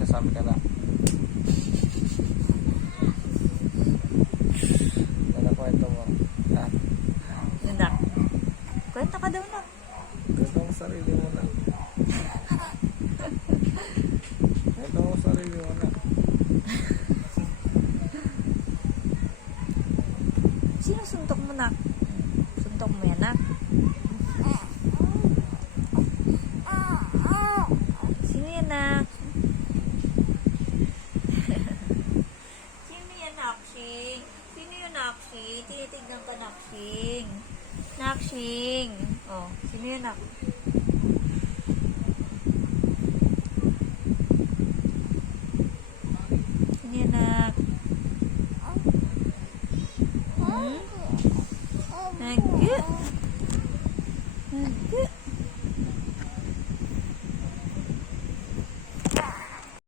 Sasabi ka na. Ano kwento mo? Ha? Nak. Kwenta ka daw na. Kwento mo sarili mo na. Kwento mo sarili mo na. Sino suntok mo, nak? Suntok mo yan, nak? Sino yan, nak? Sino yan, Nakshing? Sino yun, Nakshing? Tinitignan ka, Nakshing. Nakshing. Oh, sino yan, nak?